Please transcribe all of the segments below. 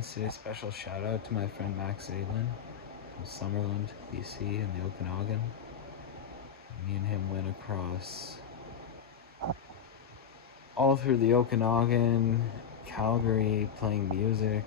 want to say a special shout out to my friend Max Zaitlin from Summerland, BC, in the Okanagan. Me and him went across all through the Okanagan, Calgary, playing music.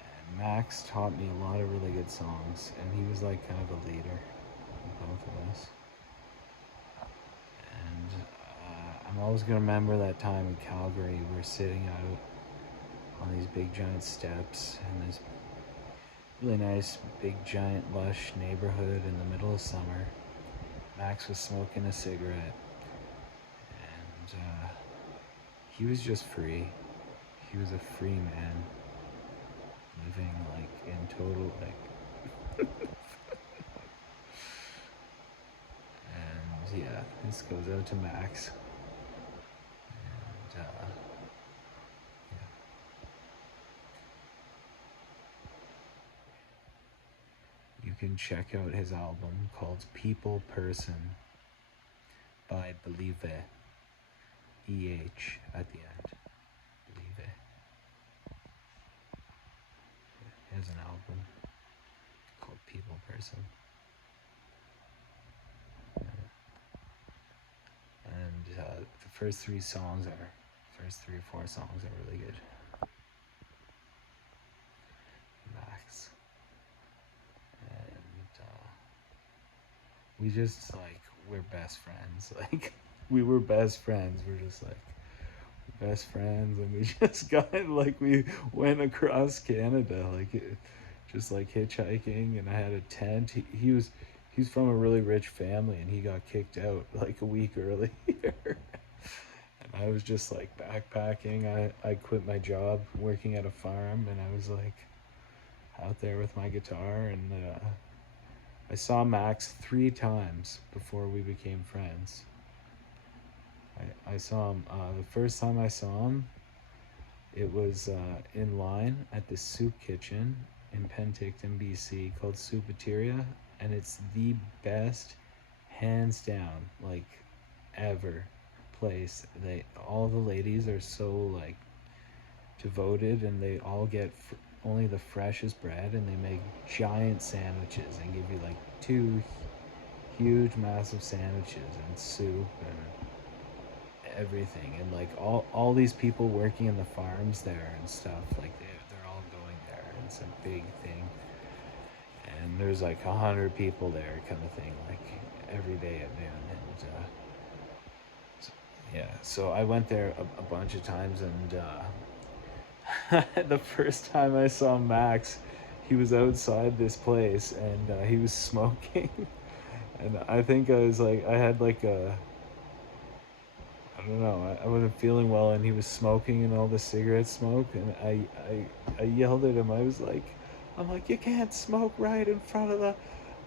And Max taught me a lot of really good songs, and he was like kind of a leader in both of us. And I'm always gonna remember that time in Calgary. We're sitting out on these big giant steps in this really nice, big giant lush neighborhood in the middle of summer. Max was smoking a cigarette, and he was just free. He was a free man, living like in total like. And yeah, this goes out to Max. And yeah. You can check out his album called People Person by Believe EH at the end. Believe. He has an album called People Person. And the first three or four songs are really good. Max. And we just like, we're best friends. Like, we were best friends. We're just like best friends, and we just got like, we went across Canada, like just like hitchhiking, and I had a tent. He's from a really rich family, and he got kicked out like a week earlier. And I was just like backpacking. I quit my job working at a farm, and I was like out there with my guitar, and I saw Max 3 times before we became friends. I saw him, the first time I saw him, it was in line at the soup kitchen in Penticton, BC, called Soupateria, and it's the best, hands down, like ever, place. All the ladies are so like devoted, and they all get only the freshest bread, and they make giant sandwiches and give you like 2 huge, massive sandwiches and soup and everything, and like all these people working in the farms there and stuff, like they're all going there, and it's a big thing, and there's like 100 people there, kind of thing, like every day at noon. And yeah, so I went there a bunch of times, and the first time I saw Max, he was outside this place, and he was smoking. And I think I was like, I had like I don't know, I wasn't feeling well, and he was smoking and all the cigarette smoke, and I yelled at him. I'm like, you can't smoke right in front of the,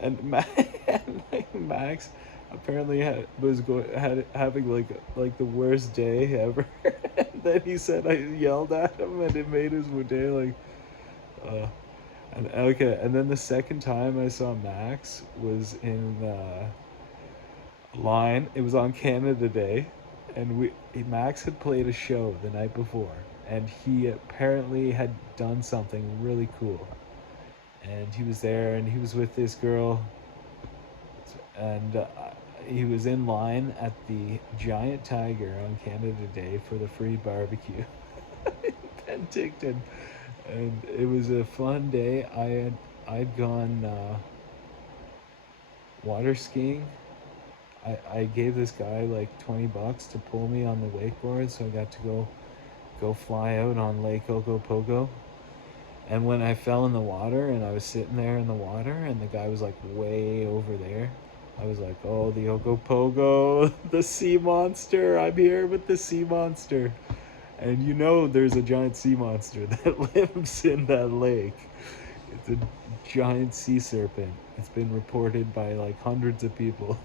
and Max apparently having like the worst day ever. And then he said I yelled at him, and it made his day like, uh, and okay. And then the second time I saw Max was in line. It was on Canada Day, and Max had played a show the night before, and he apparently had done something really cool. And he was there, and he was with this girl, and he was in line at the Giant Tiger on Canada Day for the free barbecue in Penticton, and it was a fun day. I'd gone water skiing. I gave this guy like $20 to pull me on the wakeboard, so I got to go fly out on Lake Ogopogo. And when I fell in the water, and I was sitting there in the water, and the guy was like way over there, I was like, oh, the Ogopogo, the sea monster, I'm here with the sea monster. And you know there's a giant sea monster that lives in that lake. It's a giant sea serpent. It's been reported by like hundreds of people.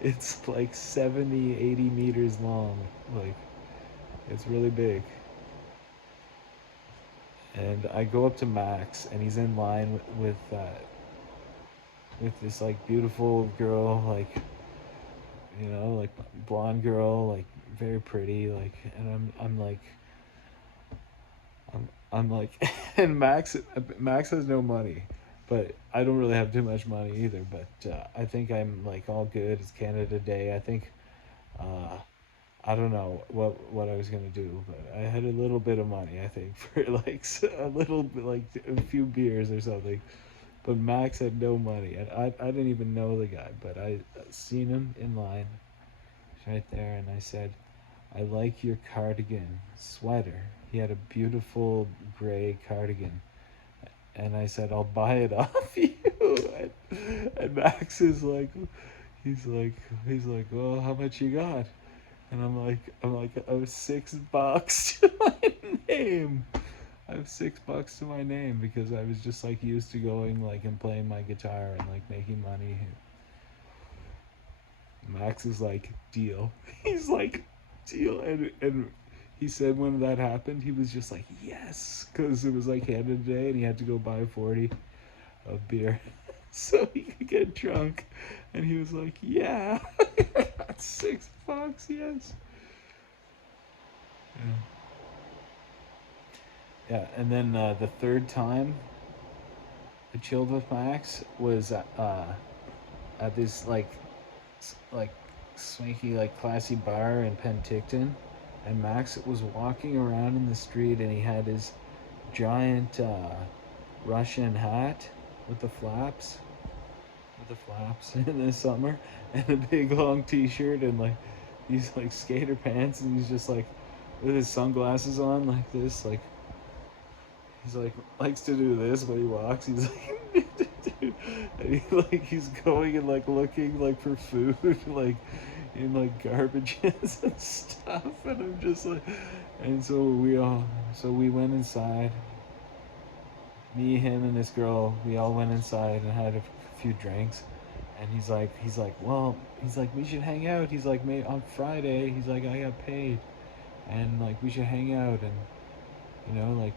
It's like 70, 80 meters long. Like, it's really big. And I go up to Max, and he's in line with this like beautiful girl, like, you know, like blonde girl, like very pretty, like, and I'm like, I'm like, and Max has no money, but I don't really have too much money either. But I think I'm like all good. It's Canada Day. I think uh, I don't know what I was gonna do, but I had a little bit of money. I think for like a little bit, like a few beers or something. But Max had no money, and I didn't even know the guy, but I seen him in line, right there, and I said, I like your cardigan sweater. He had a beautiful gray cardigan. And I said, I'll buy it off you. And Max is like, he's like, he's like, well, how much you got? And I'm like, I have $6 to my name. I have $6 to my name because I was just like used to going like and playing my guitar and like making money. Max is like, deal. He's like, deal. And he said when that happened, he was just like, yes, because it was like Canada Day and he had to go buy 40 of beer so he could get drunk. And he was like, yeah, that's $6, yes. Yeah. Yeah, and then the third time I chilled with Max was at this like swanky like classy bar in Penticton, and Max was walking around in the street and he had his giant Russian hat with the flaps in the summer, and a big long T-shirt and like these like skater pants, and he's just like with his sunglasses on like this, like he's like likes to do this when he walks. He's like, and he's going and like looking like for food, like in like garbages and stuff. And I'm just like, and so we went inside. Me, him, and this girl. We all went inside and had a few drinks. And well, he's like, we should hang out. He's like, May on Friday. He's like, I got paid, and like we should hang out and like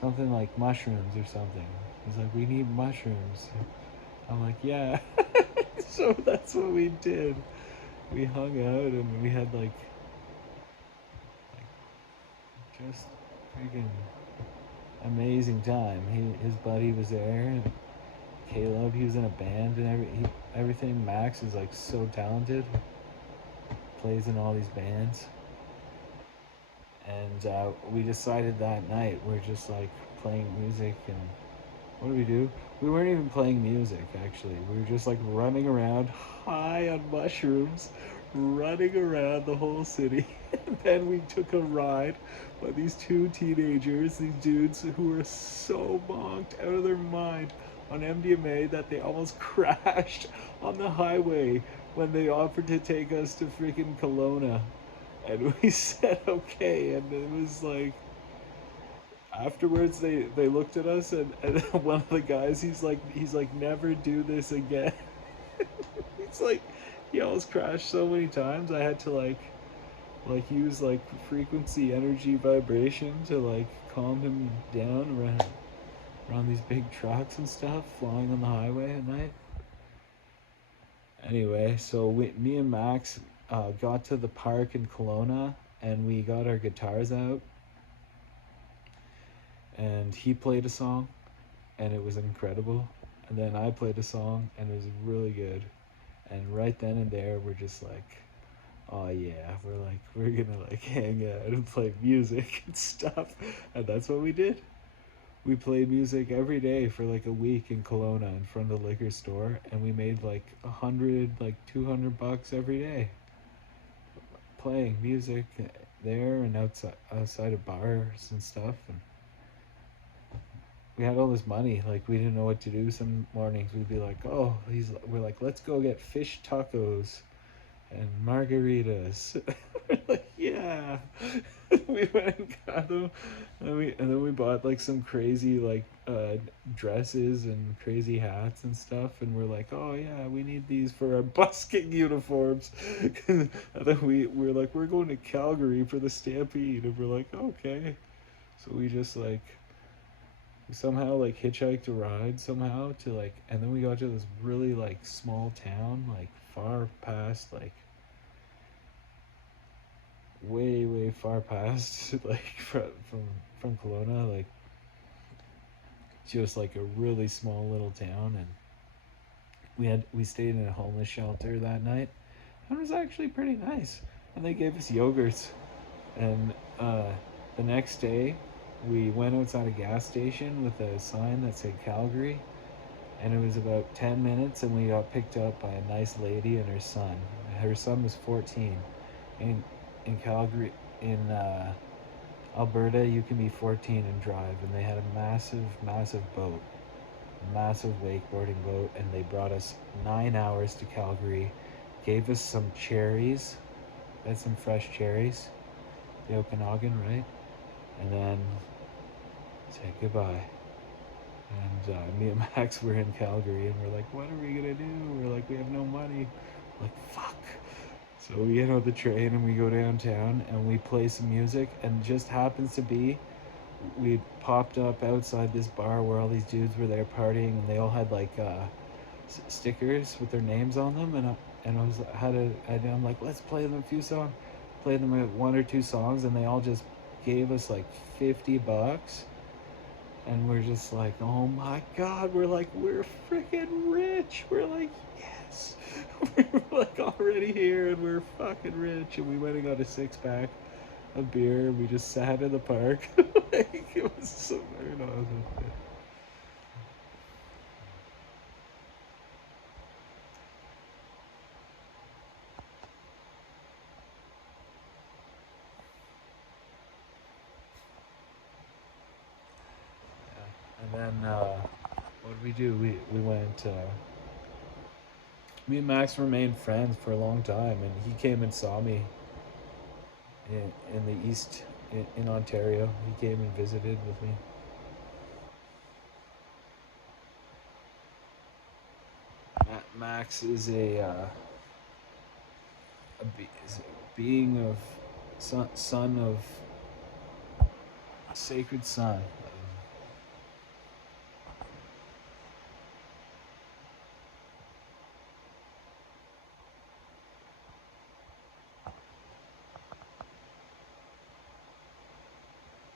something like mushrooms or something. He's like, we need mushrooms. I'm like, yeah. So that's what we did. We hung out and we had just freaking amazing time. His buddy was there. Caleb, he was in a band and everything. Max is like so talented. Plays in all these bands. And we decided that night we're just like playing music. And what do we do? We weren't even playing music, actually. We were just like running around high on mushrooms, running around the whole city. And then we took a ride by these two teenagers, these dudes who were so bonked out of their mind on MDMA that they almost crashed on the highway when they offered to take us to freaking Kelowna. And we said okay, and it was like afterwards they looked at us, and one of the guys, he's like never do this again. It's like he almost crashed so many times I had to like use like frequency energy vibration to like calm him down around these big trucks and stuff flying on the highway at night. Anyway, so me and Max got to the park in Kelowna, and we got our guitars out, and he played a song, and it was incredible. And then I played a song, and it was really good. And right then and there, we're just like, oh yeah, we're gonna like hang out and play music and stuff. And that's what we did. We played music every day for like a week in Kelowna in front of the liquor store, and we made like 100, like $200 every day playing music there and outside of bars and stuff. And we had all this money. Like we didn't know what to do. Some mornings we'd be like, oh, we're like, let's go get fish tacos and margaritas. We're like, yeah. We went and got them, and then we bought like some crazy like dresses and crazy hats and stuff, and we're like, oh yeah, we need these for our busking uniforms. And then we're like, we're going to Calgary for the Stampede, and we're like, okay. So we just like we somehow like hitchhiked a ride somehow to like, and then we got to this really like small town, like far past, like way far past like from from Kelowna, like just like a really small little town, and we stayed in a homeless shelter that night. And it was actually pretty nice. And they gave us yogurts. And the next day, we went outside a gas station with a sign that said Calgary, and it was about 10 minutes, and we got picked up by a nice lady and her son. Her son was 14. In Calgary, in Alberta, you can be 14 and drive, and they had a massive boat, a massive wakeboarding boat, and they brought us 9 hours to Calgary, gave us some cherries, had some fresh cherries, the Okanagan, right? And then said goodbye. And me and Max were in Calgary, and we're like, what are we gonna do? We're like, we have no money. We're like, fuck. So we get on the train and we go downtown and we play some music, and just happens to be we popped up outside this bar where all these dudes were there partying, and they all had like stickers with their names on them, and I was had a idea. I'm like, let's play them a few songs. Play them one or two songs, and they all just gave us like $50, and we're just like, oh my god, we're like, we're freaking rich. We're like, yes, we're like already here, and we're fucking rich. And we went and got a 6-pack of beer, and we just sat in the park. Like, it was so very awesome. And then what did we do? We went. Me and Max remained friends for a long time, and he came and saw me in the east in Ontario. He came and visited with me. Max is is a being of son of a sacred son.